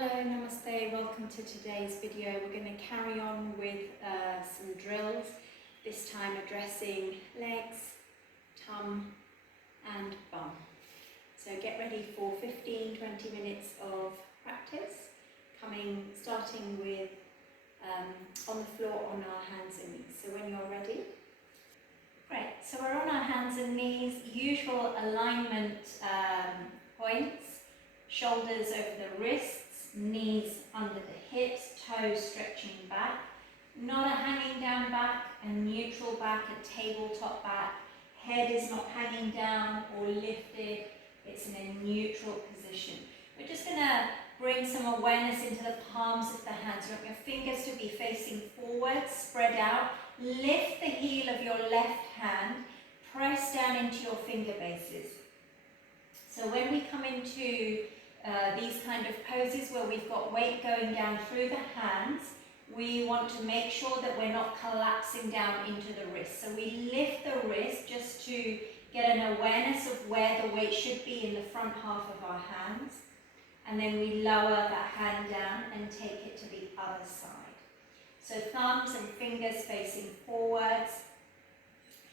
Hello, namaste, welcome to today's video. We're going to carry on with some drills, this time addressing legs, tum and bum. So get ready for 15-20 minutes of practice, starting with on the floor on our hands and knees. So when you're ready. Great, so we're on our hands and knees, usual alignment points, shoulders over the wrists, knees under the hips, toes stretching back, not a hanging down back, a neutral back, a tabletop back, head is not hanging down or lifted, it's in a neutral position. We're just going to bring some awareness into the palms of the hands. You want your fingers to be facing forward, spread out, lift the heel of your left hand, press down into your finger bases. So when we come into these kind of poses where we've got weight going down through the hands, we want to make sure that we're not collapsing down into the wrist. So we lift the wrist just to get an awareness of where the weight should be in the front half of our hands. And then we lower that hand down and take it to the other side. So thumbs and fingers facing forwards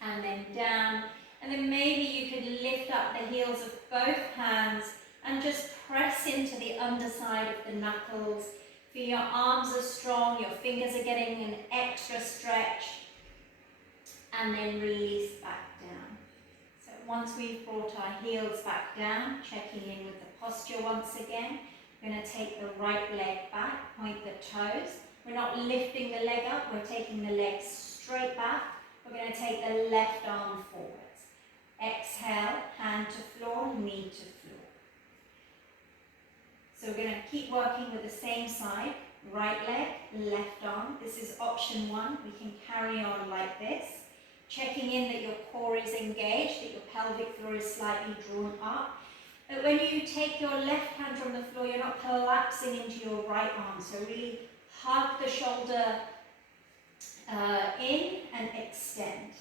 and then down. And then maybe you could lift up the heels of both hands and just press into the underside of the knuckles. Feel your arms are strong, your fingers are getting an extra stretch. And then release back down. So once we've brought our heels back down, checking in with the posture once again, we're going to take the right leg back, point the toes. We're not lifting the leg up, we're taking the leg straight back. We're going to take the left arm forwards. Exhale, hand to floor, knee to floor. So we're going to keep working with the same side, right leg, left arm. This is option one. We can carry on like this. Checking in that your core is engaged, that your pelvic floor is slightly drawn up. But when you take your left hand from the floor, you're not collapsing into your right arm. So really hug the shoulder in and extend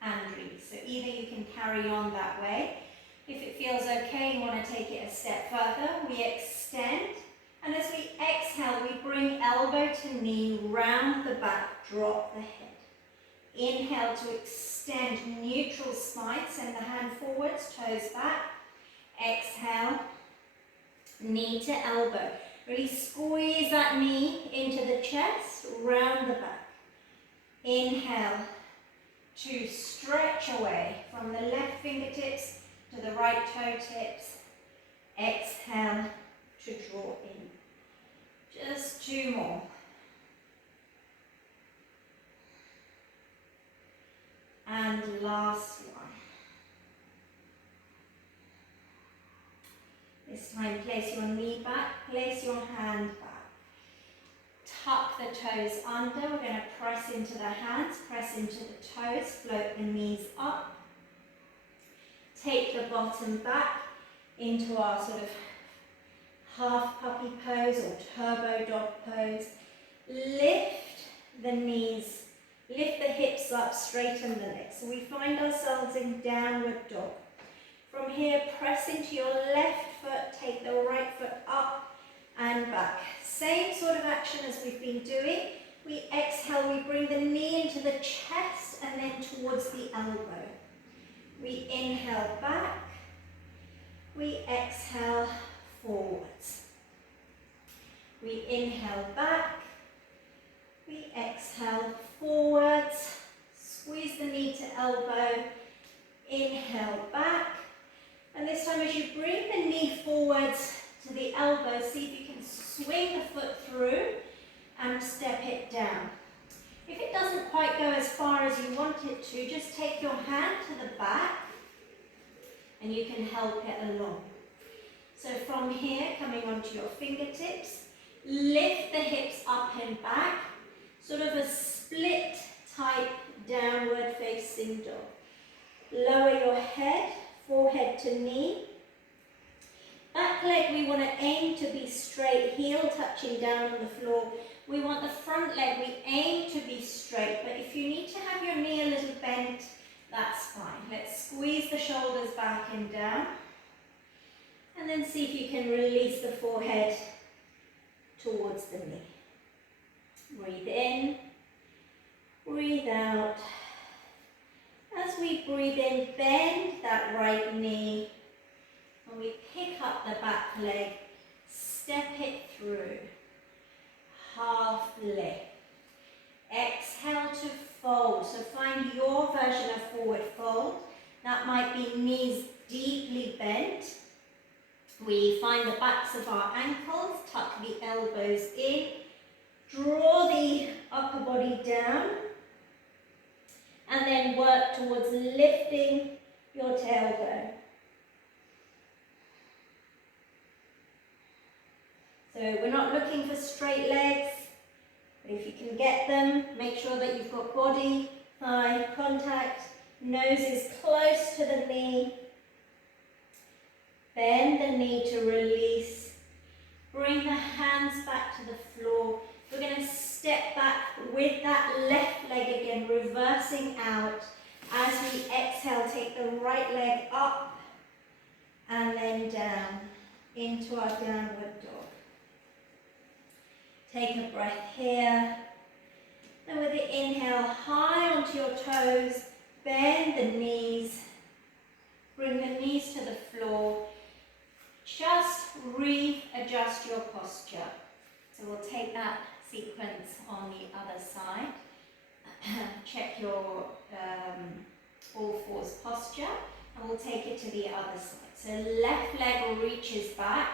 and release. So either you can carry on that way. If it feels okay, you want to take it a step further, we extend. And as we exhale, we bring elbow to knee, round the back, drop the head. Inhale to extend, neutral spine, send the hand forwards, toes back. Exhale, knee to elbow. Really squeeze that knee into the chest, round the back. Inhale to stretch away from the left fingertips to the right toe tips. Exhale to draw in. Just two more. And last one. This time place your knee back, place your hand back. Tuck the toes under. We're going to press into the hands, press into the toes, float the knees up. Take the bottom back into our sort of half puppy pose or turbo dog pose. Lift the knees, lift the hips up, straighten the legs. So we find ourselves in downward dog. From here, press into your left foot, take the right foot up and back. Same sort of action as we've been doing. We exhale, we bring the knee into the chest and then towards the elbow. We inhale back, we exhale forwards. We inhale back, we exhale forwards, squeeze the knee to elbow, inhale back, and this time as you bring the knee forwards to the elbow, see if you can swing the foot through and step it down. If it doesn't quite go as far as you want it to, just take your hand to the back and you can help it along. So from here, coming onto your fingertips, lift the hips up and back, sort of a split type downward facing dog. Lower your head, forehead to knee. Back leg, we want to aim to be straight, heel touching down on the floor. We want the front leg, we aim to be straight, but if you need to have your knee a little bent, that's fine. Let's squeeze the shoulders back and down. And then see if you can release the forehead towards the knee. Breathe in, breathe out. As we breathe in, bend that right knee, and we pick up the back leg, step it through, half lift. Exhale to fold, so find your version of forward fold. That might be knees deeply bent. We find the backs of our ankles, tuck the elbows in, draw the upper body down, and then work towards lifting your tailbone. So we're not looking for straight legs, but if you can get them, make sure that you've got body, thigh contact, nose is close to the knee. Bend the knee to release. Bring the hands back to the floor. We're going to step back with that left leg again, reversing out. As we exhale, take the right leg up and then down into our downward dog. Take a breath here. And with the inhale, high onto your toes, bend the knees. Bring the knees to the floor. Just readjust your posture. So we'll take that sequence on the other side. Check your all fours posture, and we'll take it to the other side. So left leg reaches back,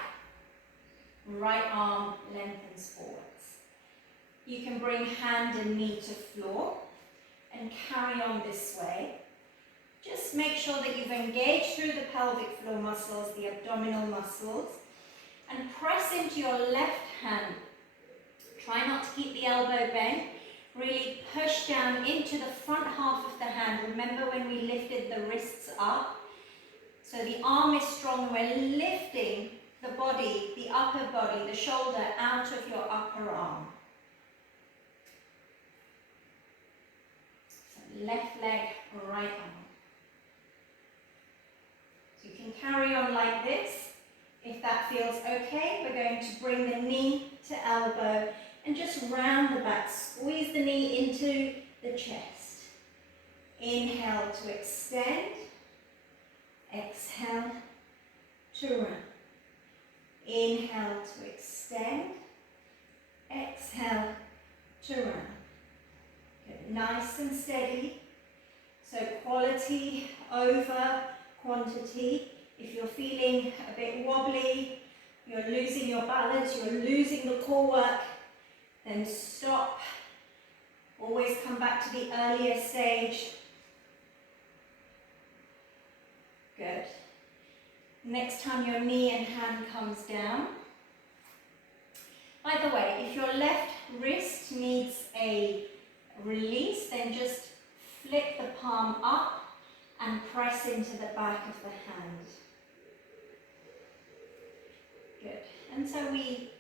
right arm lengthens forwards. You can bring hand and knee to floor and carry on this way. Just make sure that you've engaged through the pelvic floor muscles, the abdominal muscles, and press into your left hand. Try not to keep the elbow bent. Really push down into the front half of the hand. Remember when we lifted the wrists up? So the arm is strong. We're lifting the body, the upper body, the shoulder out of your upper arm. So left leg, right arm. So you can carry on like this. If that feels okay, we're going to bring the knee to elbow and just round the back. Squeeze the knee into the chest. Inhale to extend. Exhale to round. Inhale to extend. Exhale to round. Good. Nice and steady. So quality over quantity. If you're feeling a bit wobbly, you're losing your balance, you're losing the core work, then stop. Always come back to the earlier stage. Good. Next time your knee and hand comes down. By the way, if your left wrist needs a release, then just flick the palm up and press into the back of the hand. Good. And so we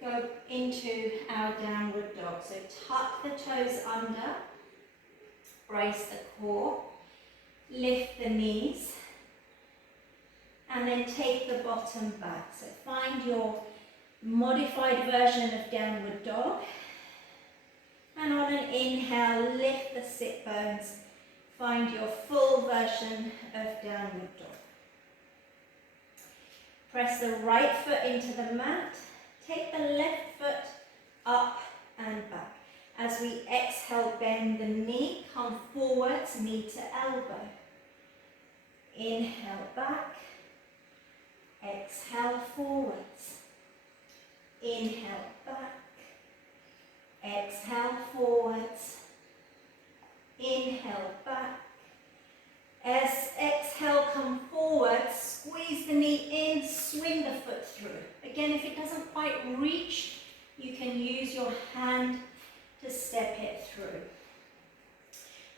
go into our downward dog. So tuck the toes under, brace the core, lift the knees, and then take the bottom back. So find your modified version of downward dog. And on an inhale, lift the sit bones. Find your full version of downward dog. Press the right foot into the mat. Take the left foot up and back. As we exhale, bend the knee, come forwards, knee to elbow. Inhale back. Exhale forwards. Inhale back. Exhale forwards. Inhale back. As exhale, come forward, squeeze the knee in, swing the foot through. Again, if it doesn't quite reach, you can use your hand to step it through.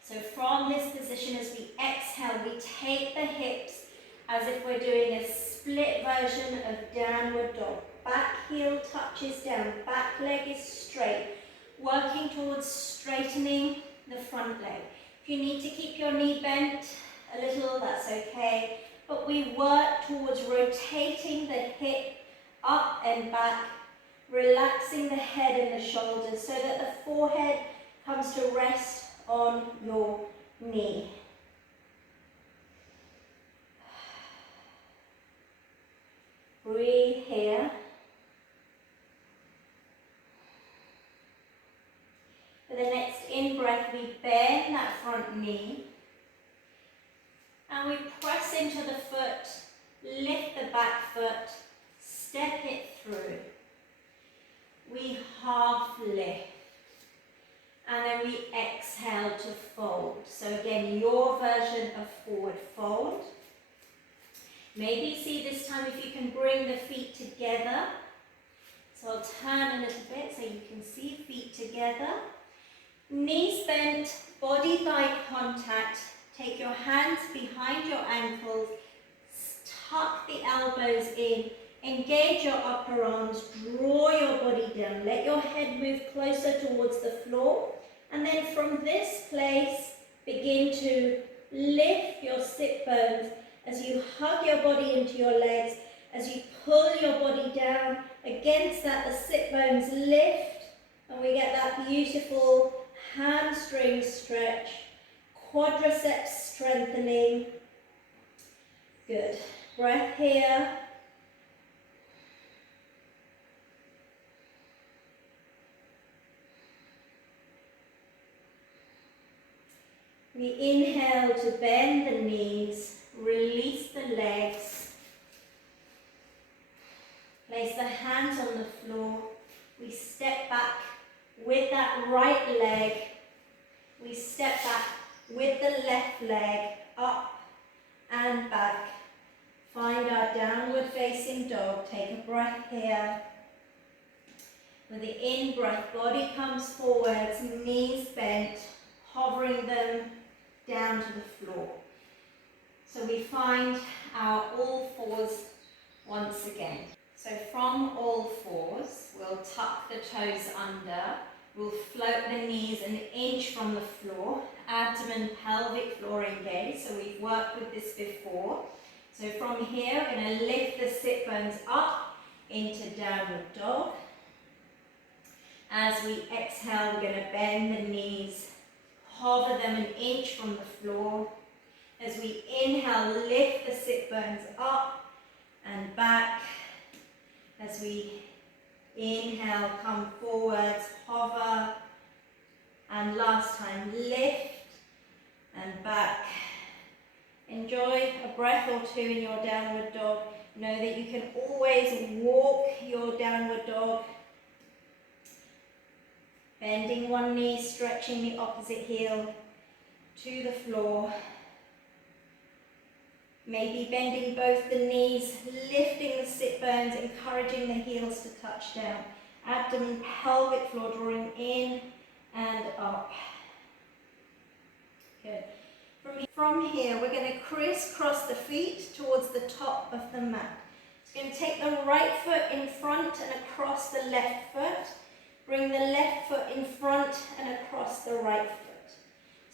So from this position, as we exhale, we take the hips as if we're doing a split version of downward dog. Back heel touches down, back leg is straight, working towards straightening the front leg. If you need to keep your knee bent a little, that's okay, but we work towards rotating the hip up and back relaxing the head and the shoulders so that the forehead comes to rest on your knee. Breathe here. For the next in-breath, we bend that front knee and we press into the foot, lift the back foot, step it through. We half lift and then we exhale to fold. So again, your version of forward fold. Maybe see this time if you can bring the feet together. So I'll turn a little bit so you can see feet together. Knees bent, body thigh contact. Take your hands behind your ankles. Tuck the elbows in. Engage your upper arms. Draw your body down. Let your head move closer towards the floor. And then from this place, begin to lift your sit bones as you hug your body into your legs. As you pull your body down against that, the sit bones lift. And we get that beautiful hamstring stretch, quadriceps strengthening. Good. Breath here. We inhale to bend the knees, release the legs. Place the hands on the floor. We step back with that right leg. We step back with the left leg, up and back. Find our downward facing dog. Take a breath here. With the in-breath, body comes forwards, knees bent, hovering them down to the floor. So we find our all fours once again. So from all fours, we'll tuck the toes under. We'll float the knees an inch from the floor. Abdomen, pelvic floor engaged. So we've worked with this before. So from here, we're going to lift the sit bones up into downward dog. As we exhale, we're going to bend the knees, hover them an inch from the floor. As we inhale, lift the sit bones up and back. As we inhale, come forwards, hover. And last time, lift and back. Enjoy a breath or two in your downward dog. Know that you can always walk your downward dog. Bending one knee, stretching the opposite heel to the floor. Maybe bending both the knees, lifting the sit bones, encouraging the heels to touch down. Abdomen, pelvic floor, drawing in and up. Good. From here, we're going to crisscross the feet towards the top of the mat. It's going to take the right foot in front and across the left foot. Bring the left foot in front and across the right foot.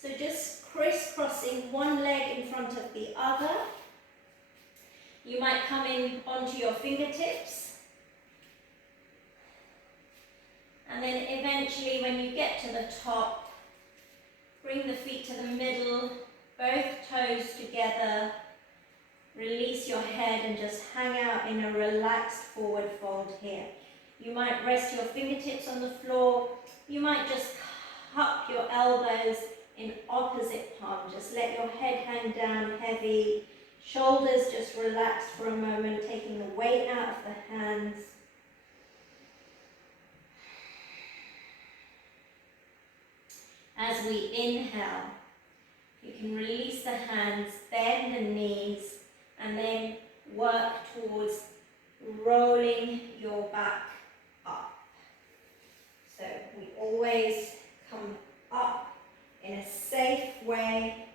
So just crisscrossing one leg in front of the other. You might come in onto your fingertips. And then eventually when you get to the top, bring the feet to the middle, both toes together. Release your head and just hang out in a relaxed forward fold here. You might rest your fingertips on the floor. You might just cup your elbows in opposite palm. Just let your head hang down heavy. Shoulders just relaxed for a moment, taking the weight out of the hands. As we inhale, you can release the hands, bend the knees, and then work towards rolling your back up. So we always come up in a safe way,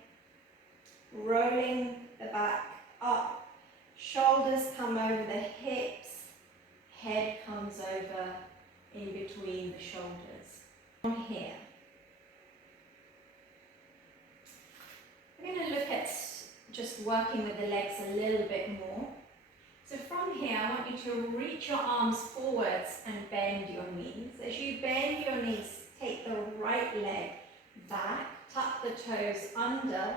rolling the back up, shoulders come over the hips, head comes over in between the shoulders. From here, we're going to look at just working with the legs a little bit more. So from here, I want you to reach your arms forwards and bend right leg back, tuck the toes under,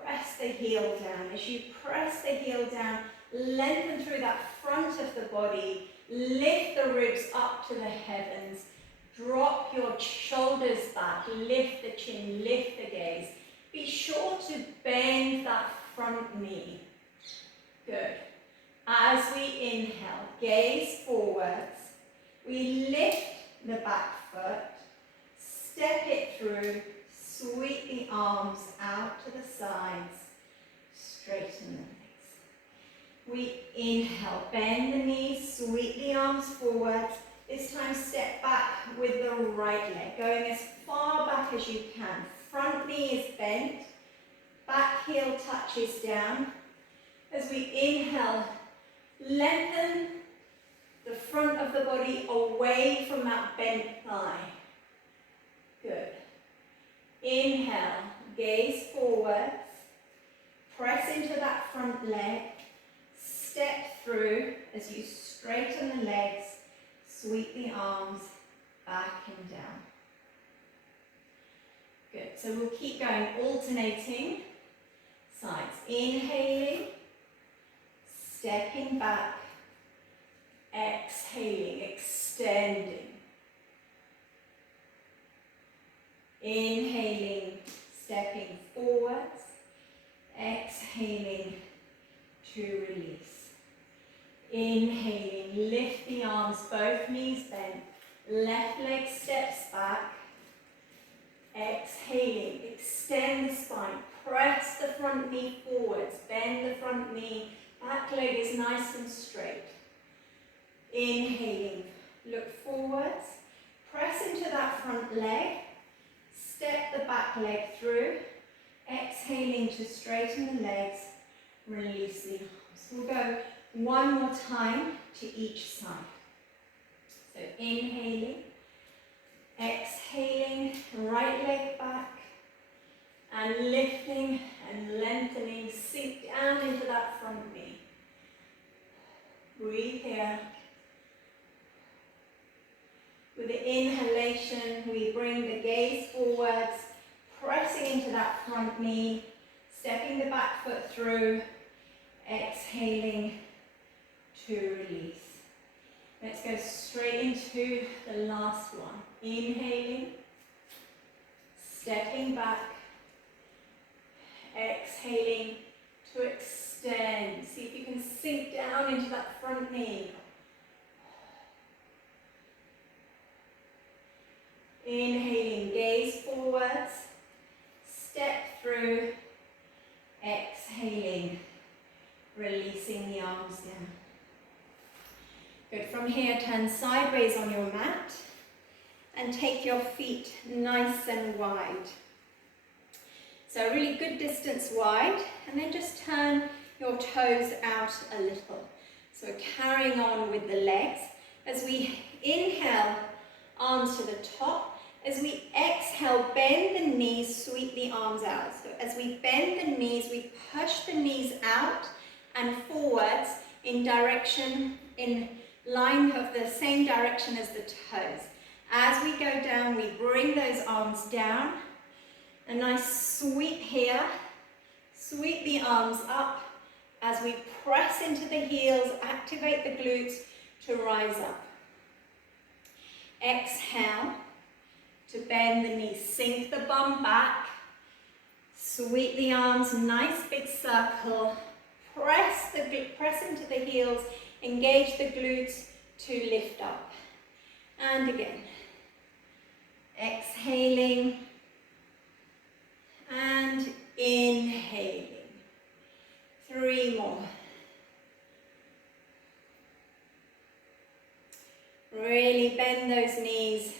press the heel down. As you press the heel down, lengthen through that front of the body, lift the ribs up to the heavens, drop your shoulders back, lift the chin, lift the gaze. Be sure to bend that front knee. Good. As we inhale, gaze forwards, we lift the back foot, step it through, sweep the arms out to the sides, straighten the legs. We inhale, bend the knees, sweep the arms forwards. This time step back with the right leg, going as far back as you can. Front knee is bent, back heel touches down. As we inhale, lengthen the front of the body away from that bent thigh. Good. Inhale, gaze forwards, press into that front leg, step through as you straighten the legs, sweep the arms back and down. Good, so we'll keep going, alternating sides. Inhaling, stepping back, exhaling, extending. Inhaling, stepping forwards, exhaling to release. Inhaling, lift the arms, both knees bent, left leg steps back. Exhaling, extend the spine, press the front knee forwards, bend the front knee, back leg is nice and straight. Inhaling, look forwards, press into that front leg, step the back leg through, exhaling to straighten the legs, release the arms. We'll go one more time to each side. So inhaling, exhaling, right leg back, and lifting and lengthening, sink down into that front knee. Breathe here. With the inhalation, we bring the gaze forwards, pressing into that front knee, stepping the back foot through, exhaling to release. Let's go straight into the last one. Inhaling, stepping back, exhaling to extend. See if you can sink down into that front knee. Inhaling, gaze forwards, step through, exhaling, releasing the arms down. Good, from here turn sideways on your mat and take your feet nice and wide. So really good distance wide, and then just turn your toes out a little. So carrying on with the legs. As we inhale, arms to the top. As we exhale, bend the knees, sweep the arms out. So as we bend the knees, we push the knees out and forwards in line of the same direction as the toes. As we go down, we bring those arms down. A nice sweep here. Sweep the arms up as we press into the heels, activate the glutes to rise up. Exhale to bend the knees, sink the bum back, sweep the arms, nice big circle, press into the heels, engage the glutes to lift up. And again, exhaling and inhaling. 3 more. Really bend those knees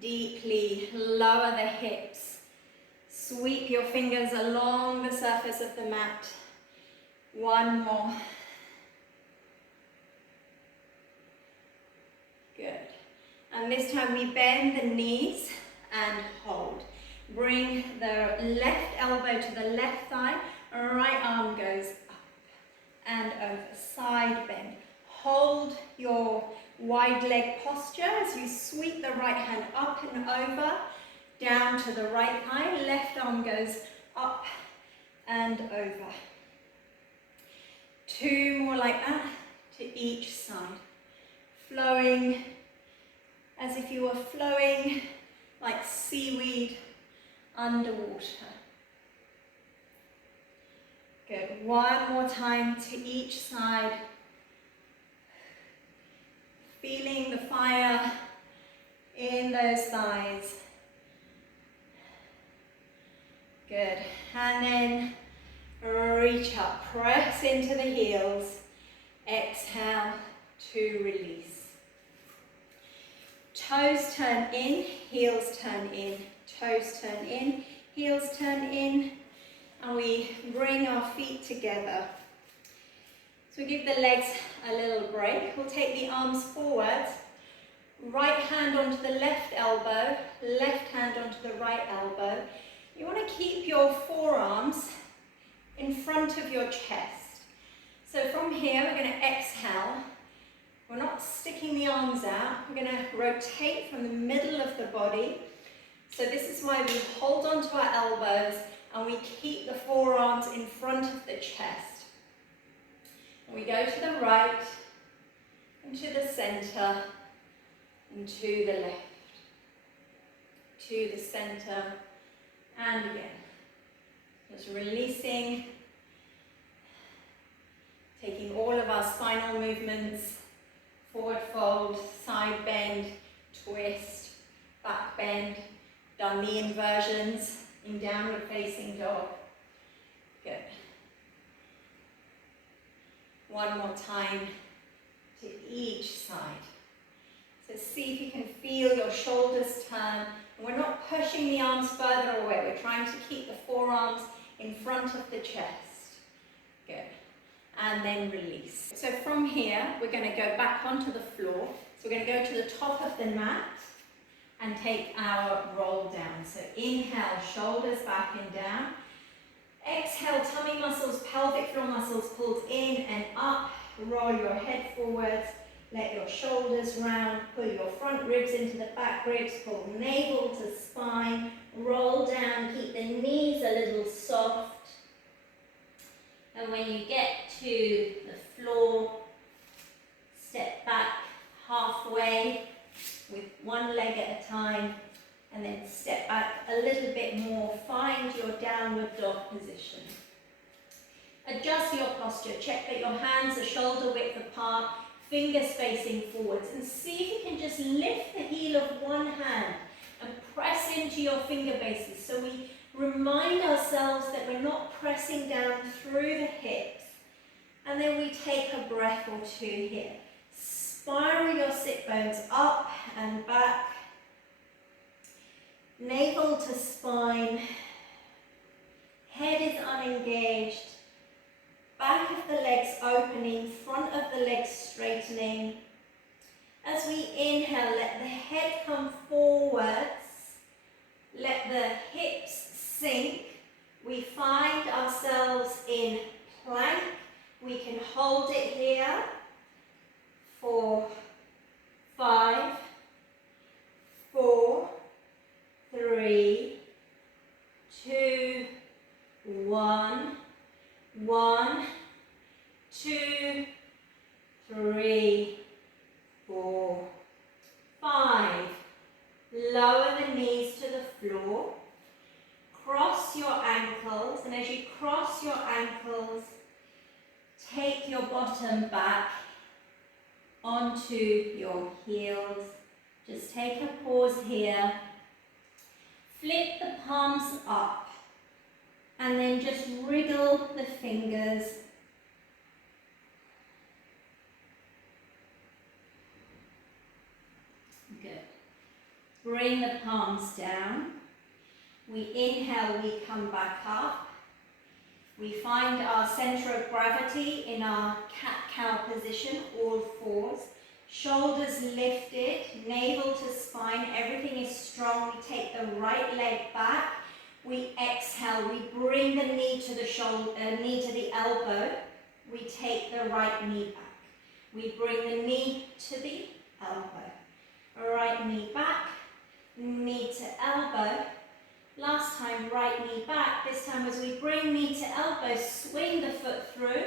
deeply, lower the hips. Sweep your fingers along the surface of the mat. 1 more. Good. And this time we bend the knees and hold. Bring the left elbow to the left thigh, right arm goes up and over, side bend. Hold your wide leg posture as you sweep the right hand up and over, down to the right thigh, left arm goes up and over. 2 more like that to each side. Flowing as if you were flowing like seaweed underwater. Good. 1 more time to each side. Feeling the fire in those thighs. Good. And then reach up, press into the heels. Exhale to release. Toes turn in, heels turn in. Toes turn in, heels turn in. And we bring our feet together. So we give the legs a little break. We'll take the arms forward. Right hand onto the left elbow, left hand onto the right elbow. You want to keep your forearms in front of your chest. So from here, we're going to exhale. We're not sticking the arms out. We're going to rotate from the middle of the body. So this is why we hold onto our elbows and we keep the forearms in front of the chest. And we go to the right, and to the center, and to the left, to the center, and again. Just releasing, taking all of our spinal movements, forward fold, side bend, twist, back bend, done the inversions in downward facing dog. Good. 1 more time to each side. So see if you can feel your shoulders turn. And we're not pushing the arms further away. We're trying to keep the forearms in front of the chest. Good. And then release. So from here, we're going to go back onto the floor. So we're going to go to the top of the mat and take our roll down. So inhale, shoulders back and down. Exhale, tummy muscles, pelvic floor muscles pulled in and up. Roll your head forwards. Let your shoulders round. Pull your front ribs into the back ribs. Pull navel to spine. Roll down. Keep the knees a little soft. And when you get to the floor, step back halfway with one leg at a time, and then step back a little bit more. Find your downward dog position. Adjust your posture. Check that your hands are shoulder width apart, fingers facing forwards, and see if you can just lift the heel of one hand and press into your finger bases. So we remind ourselves that we're not pressing down through the hips. And then we take a breath or two here. Spiral your sit bones up and back. Navel to spine. Head is unengaged. Back of the legs opening, front of the legs straightening. As we inhale, let the head come forwards. Let the hips sink. We find ourselves in plank. We can hold it here. 4, 5, 4, 3, 2, 1, 1, 2, 3, 4, 5. Lower the knees to the floor. Cross your ankles, and as you cross your ankles, take your bottom back onto your heels. Just take a pause here. Flip the palms up and then just wriggle the fingers. Good. Bring the palms down. We inhale, we come back up. We find our center of gravity in our cat-cow position, all fours. Shoulders lifted, navel to spine, everything is strong. We take the right leg back. We exhale, we bring the knee to the shoulder, knee to the elbow. We take the right knee back. We bring the knee to the elbow. Right knee back, knee to elbow. right knee back. This time as we bring knee to elbow, swing the foot through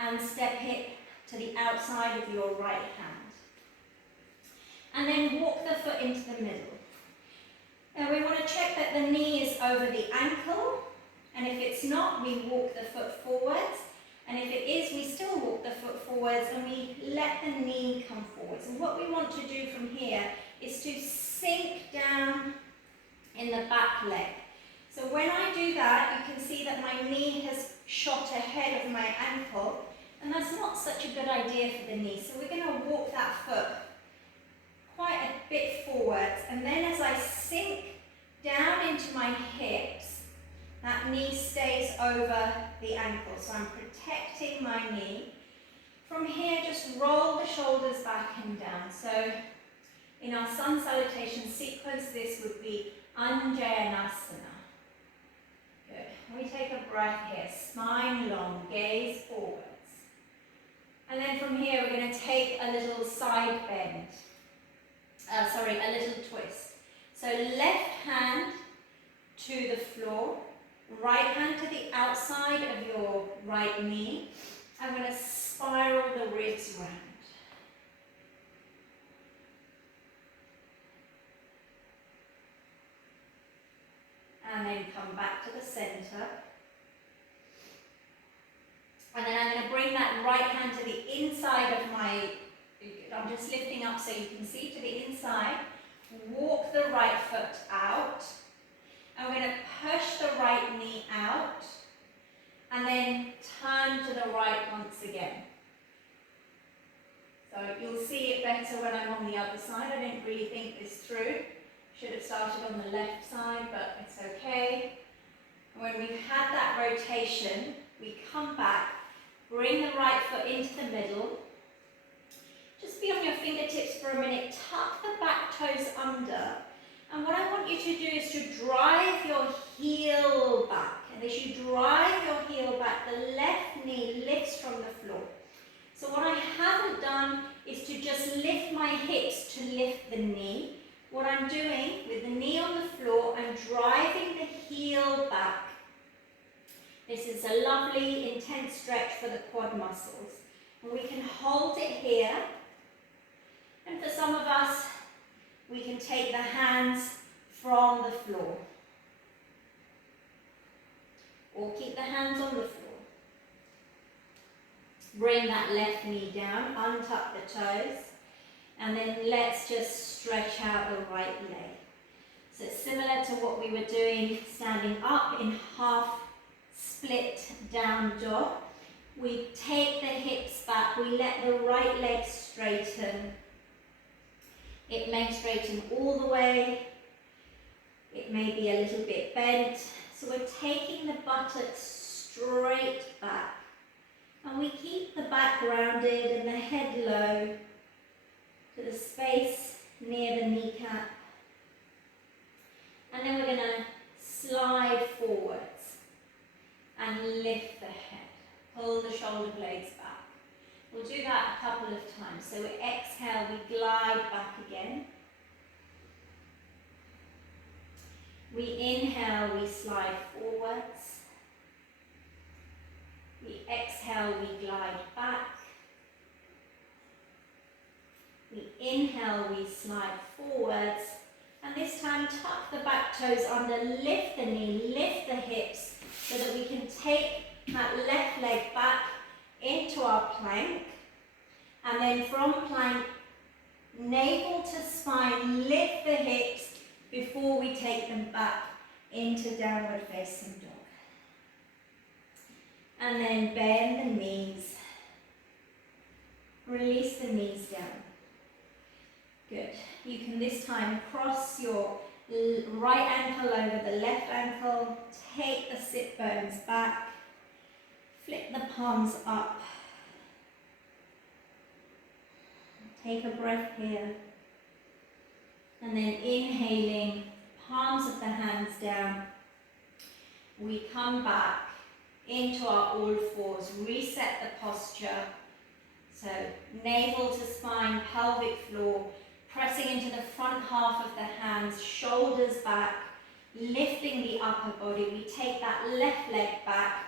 and step it to the outside of your right hand. And then walk the foot into the middle. Now we want to check that the knee is over the ankle, and if it's not, we walk the foot forwards. And if it is, we still walk the foot forwards and we let the knee come forwards. And what we want to do from here is to sink down in the back leg. So when I do that, you can see that my knee has shot ahead of my ankle, and that's not such a good idea for the knee. So we're going to walk that foot quite a bit forwards, and then as I sink down into my hips, that knee stays over the ankle, so I'm protecting my knee. From here, just roll the shoulders back and down. So in our sun salutation sequence, this would be Anjayanasana. Good. We take a breath here, spine long, gaze forwards. And then from here, we're going to take a little side bend. A little twist. So left hand to the floor, right hand to the outside of your right knee. I'm going to spiral the ribs round. And then come back to the center. And then I'm going to bring that right hand to the inside of my, I'm just lifting up so you can see, to the inside. Walk the right foot out. I'm going to push the right knee out. And then turn to the right once again. So you'll see it better when I'm on the other side. I didn't really think this through. Should have started on the left side, but it's okay. When we've had that rotation, we come back, bring the right foot into the middle. Just be on your fingertips for a minute, tuck the back toes under. And what I want you to do is to drive your heel back. And as you drive your heel back, the left knee lifts from the floor. So what I haven't done is to just lift my hips to lift the knee. What I'm doing with the knee on the floor, I'm driving the heel back. This is a lovely, intense stretch for the quad muscles. And we can hold it here. And for some of us, we can take the hands from the floor. Or keep the hands on the floor. Bring that left knee down, untuck the toes. And then let's just stretch out the right leg. So it's similar to what we were doing standing up in half split down dog. We take the hips back, we let the right leg straighten. It may straighten all the way. It may be a little bit bent. So we're taking the buttocks straight back. And we keep the back rounded and the head low to the space near the kneecap. And then we're going to slide forwards and lift the head. Pull the shoulder blades back. We'll do that a couple of times. So we exhale, we glide back again. We inhale, we slide forwards. We exhale, we glide back. We inhale, we slide forwards. And this time, tuck the back toes under, lift the knee, lift the hips, so that we can take that left leg back into our plank. And then from plank, navel to spine, lift the hips before we take them back into downward facing dog. And then bend the knees. Release the knees down. Good. You can this time cross your right ankle over the left ankle. Take the sit bones back. Flip the palms up. Take a breath here. And then inhaling, palms of the hands down. We come back into our all fours. Reset the posture. So navel to spine, pelvic floor. Pressing into the front half of the hands, shoulders back. lifting the upper body. We take that left leg back,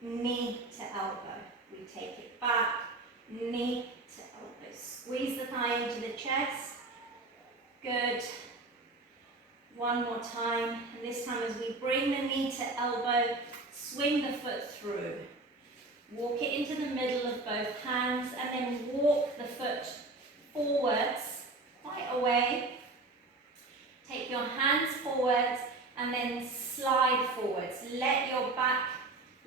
knee to elbow. We take it back, knee to elbow. Squeeze the thigh into the chest. Good. One more time. And this time as we bring the knee to elbow, swing the foot through. Walk it into the middle of both hands and then walk the foot forwards, quite away. Take your hands forwards and then slide forwards. Let your back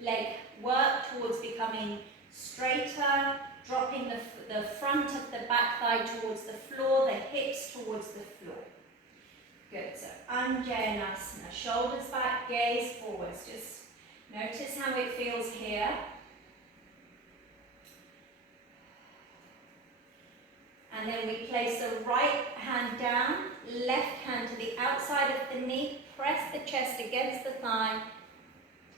leg work towards becoming straighter, dropping the front of the back thigh towards the floor, the hips towards the floor. Good, so Anjaneyasana, shoulders back, gaze forwards. Just notice how it feels here. And then we place the right hand down, left hand to the outside of the knee, press the chest against the thigh,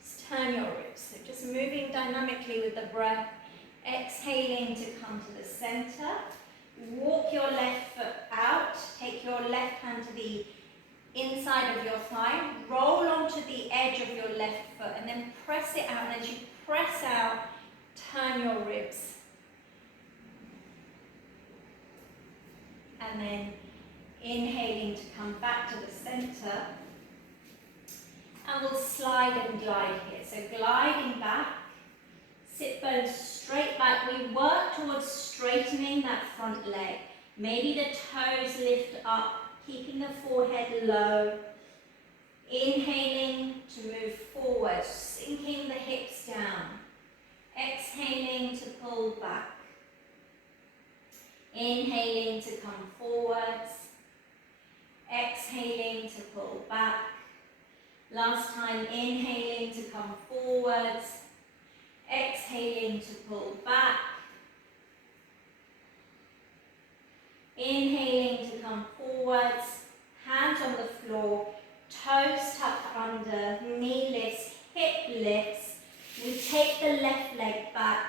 just turn your ribs. So just moving dynamically with the breath, exhaling to come to the center. Walk your left foot out, take your left hand to the inside of your thigh, roll onto the edge of your left foot and then press it out. And as you press out, turn your ribs. And then inhaling to come back to the center. And we'll slide and glide here. So gliding back, sit bones straight back. We work towards straightening that front leg. Maybe the toes lift up, keeping the forehead low. Inhaling to move forward, sinking the hips down. Exhaling to pull back. Inhaling to come forwards, exhaling to pull back. Last time, inhaling to come forwards, exhaling to pull back. Inhaling to come forwards, hands on the floor, toes tucked under, knee lifts, hip lifts. We take the left leg back.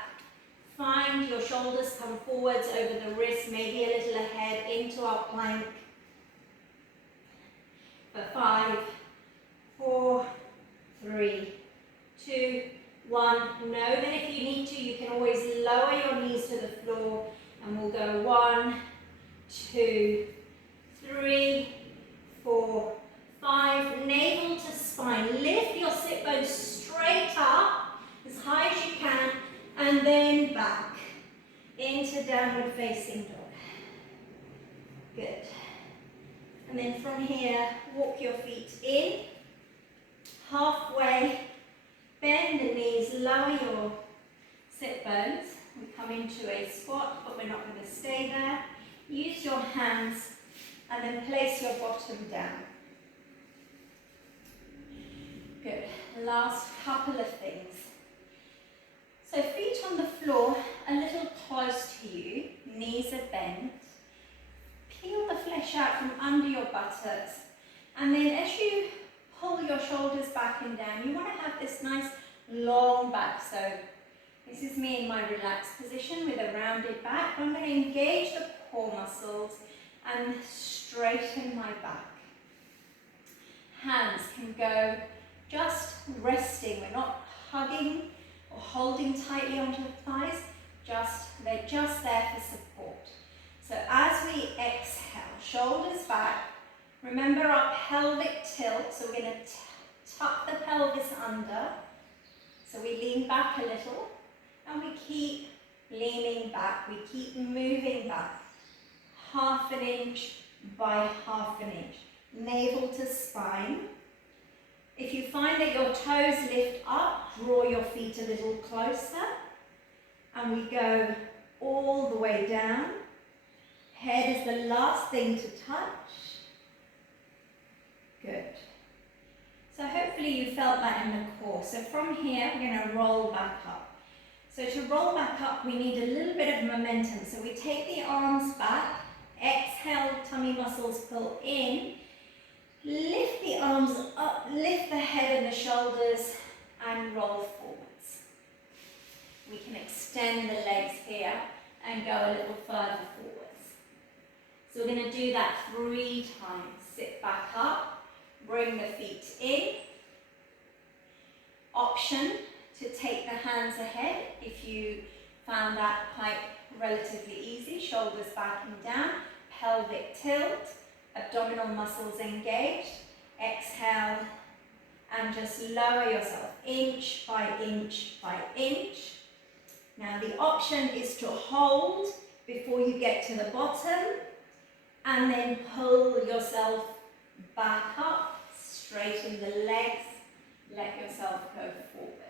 Find your shoulders come forwards over the wrists, maybe a little ahead into our plank. For 5, 4, 3, 2, 1. Know that if you need to, you can always lower your knees to the floor. And we'll go 1, 2, 3, 4, 5. Navel to spine. Lift your sit bones straight up as high as you can. And then back into downward facing dog. Good. And then from here, walk your feet in, halfway, bend the knees, lower your sit bones. We come into a squat, but we're not going to stay there. Use your hands and then place your bottom down. Good. Last couple of things. So feet on the floor, a little close to you, knees are bent. Peel the flesh out from under your buttocks. And then as you pull your shoulders back and down, you want to have this nice long back. So this is me in my relaxed position with a rounded back. I'm going to engage the core muscles and straighten my back. Hands can go just resting. We're not hugging or holding tightly onto the thighs, they're just there for support. So as we exhale, shoulders back, remember our pelvic tilt, so we're going to tuck the pelvis under, so we lean back a little, and we keep leaning back, we keep moving back, 1/2 inch by 1/2 inch, navel to spine. If you find that your toes lift up, draw your feet a little closer. And we go all the way down. Head is the last thing to touch. Good. So hopefully you felt that in the core. So from here, we're going to roll back up. So to roll back up, we need a little bit of momentum. So we take the arms back, exhale, tummy muscles pull in. Lift the arms up, lift the head and the shoulders, and roll forwards. We can extend the legs here and go a little further forwards. So we're going to do that 3 times. Sit back up, bring the feet in. Option to take the hands ahead if you found that quite relatively easy. Shoulders back and down, pelvic tilt, abdominal muscles engaged. Exhale and just lower yourself inch by inch by inch. Now the option is to hold before you get to the bottom and then pull yourself back up, straighten the legs, let yourself go forwards.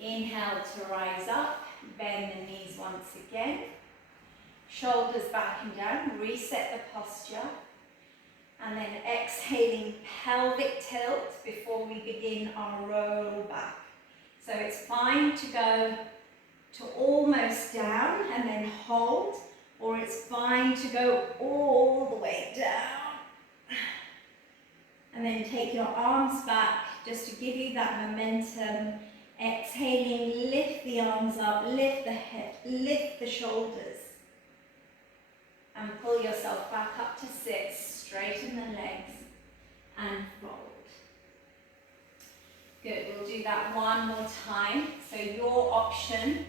Inhale to rise up, bend the knees once again. Shoulders back and down, reset the posture. And then exhaling, pelvic tilt before we begin our roll back. So it's fine to go to almost down and then hold, or it's fine to go all the way down. And then take your arms back just to give you that momentum. Exhaling, lift the arms up, lift the head, lift the shoulders. And pull yourself back up to sit, straighten the legs and fold. Good, we'll do that one more time. So your option,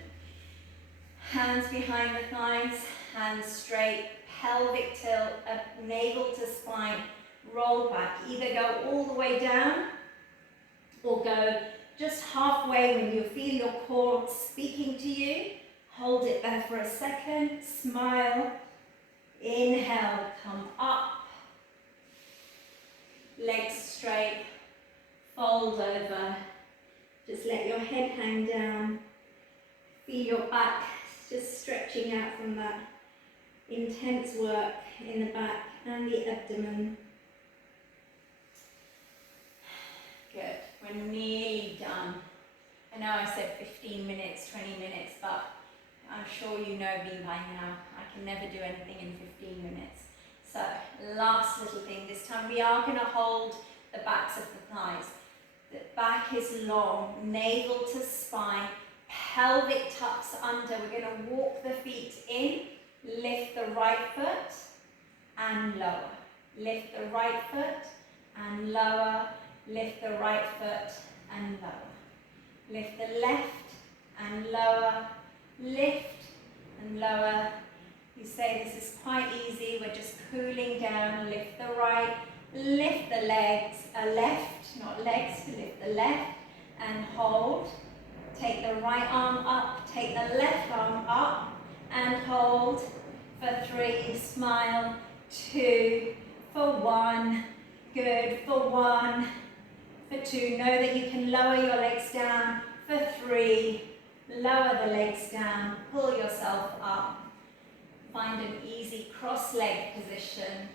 hands behind the thighs, hands straight, pelvic tilt, navel to spine, roll back. Either go all the way down or go just halfway when you feel your core speaking to you. Hold it there for a second, smile. Inhale, come up, legs straight, fold over, just let your head hang down, feel your back just stretching out from that intense work in the back and the abdomen. Good, we're nearly done. I know I said 15 minutes, 20 minutes, but I'm sure you know me by now. I can never do anything in 15 minutes. So, last little thing. This time we are going to hold the backs of the thighs. The back is long, navel to spine, pelvic tucks under. We're going to walk the feet in, lift the right foot and lower. Lift the right foot and lower. Lift the right foot and lower. Lift the left and lower. Lift and lower. You say this is quite easy, we're just cooling down. Lift the right, lift the legs, left, not legs, lift the left and hold. Take the right arm up, take the left arm up and hold for 3, smile, 2, for 1, good, for 1, for 2. Know that you can lower your legs down for 3. Lower the legs down, pull yourself up. Find an easy cross-leg position.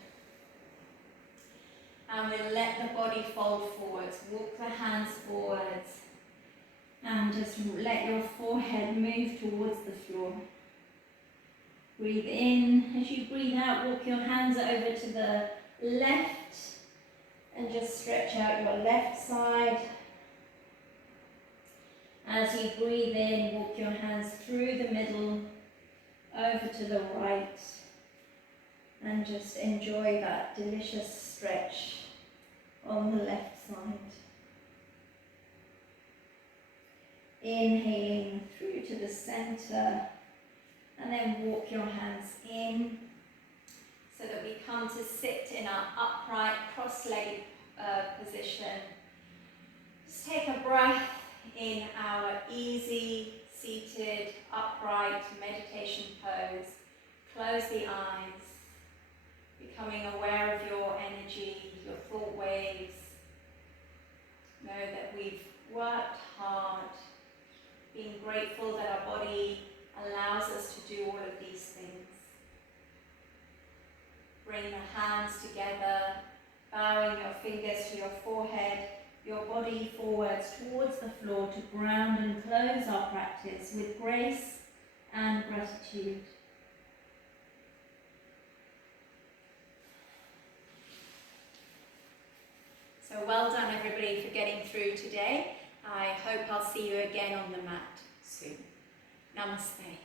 And we'll let the body fold forwards. Walk the hands forwards. And just let your forehead move towards the floor. Breathe in. As you breathe out, walk your hands over to the left. And just stretch out your left side. As you breathe in, walk your hands through the middle, over to the right, and just enjoy that delicious stretch on the left side. Inhaling through to the center, and then walk your hands in, so that we come to sit in our upright, cross-legged position. Just take a breath in our easy, seated, upright meditation pose. Close the eyes, becoming aware of your energy, your thought waves. Know that we've worked hard, being grateful that our body allows us to do all of these things. Bring the hands together, bowing your fingers to your forehead, your body forwards towards the floor to ground and close our practice with grace and gratitude. So well done everybody for getting through today. I hope I'll see you again on the mat soon. Namaste.